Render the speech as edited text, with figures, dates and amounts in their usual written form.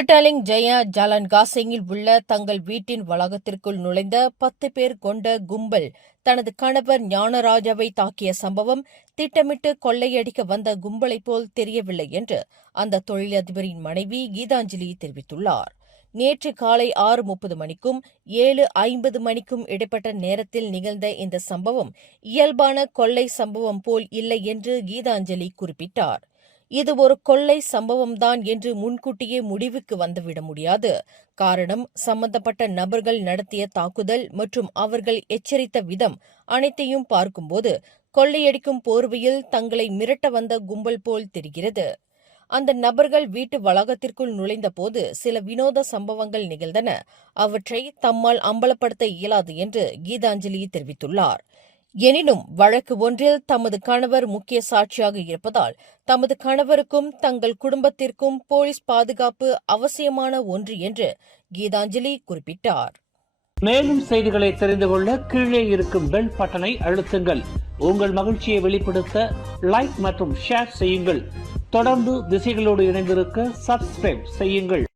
பட்டாலிங் ஜெயா ஜாலன்காசிங்கில் உள்ள தங்கள் வீட்டின் வளாகத்திற்குள் நுழைந்த 10 பேர் கொண்ட கும்பல் தனது கணவர் ஞானராஜாவை தாக்கிய சம்பவம் திட்டமிட்டு கொள்ளையடிக்க வந்த கும்பலைப் போல் தெரியவில்லை என்று அந்த தொழிலதிபரின் மனைவி கீதாஞ்சலி தெரிவித்துள்ளார். நேற்று காலை 6:30 மணிக்கும் 7:50 மணிக்கும் இடைப்பட்ட நேரத்தில் நிகழ்ந்த இந்த சம்பவம் இயல்பான கொள்ளை சம்பவம் போல் இல்லை என்று கீதாஞ்சலி குறிப்பிட்டார். இது ஒரு கொள்ளை சம்பவம்தான் என்று முன்கூட்டியே முடிவுக்கு வந்துவிட முடியாது. காரணம், சம்பந்தப்பட்ட நபர்கள் நடத்திய தாக்குதல் மற்றும் அவர்கள் எச்சரித்த விதம் அனைத்தையும் பார்க்கும்போது கொள்ளையடிக்கும் போர்வையில் தங்களை மிரட்ட வந்த கும்பல் போல் தெரிகிறது. அந்த நபர்கள் வீட்டு வளாகத்திற்குள் நுழைந்தபோது சில வினோத சம்பவங்கள் நிகழ்ந்தன. அவற்றை தம்மால் அம்பலப்படுத்த இயலாது என்று கீதாஞ்சலி தெரிவித்துள்ளார். எனினும் வழக்கு ஒன்றில் தமது கணவர் முக்கிய சாட்சியாக இருப்பதால் தமது கணவருக்கும் தங்கள் குடும்பத்திற்கும் போலீஸ் பாதுகாப்பு அவசியமான ஒன்று என்று கீதாஞ்சலி குறிப்பிட்டார். மேலும் செய்திகளை தெரிந்து கொள்ள கீழே இருக்கும் பெல் பட்டனை அழுத்துங்கள். உங்கள் மகிழ்ச்சியை வெளிப்படுத்த லைக் மற்றும் ஷேர் செய்யுங்கள். தொடர்ந்து திசைகளோடு இணைந்திருக்க சப்ஸ்கிரைப் செய்யுங்கள்.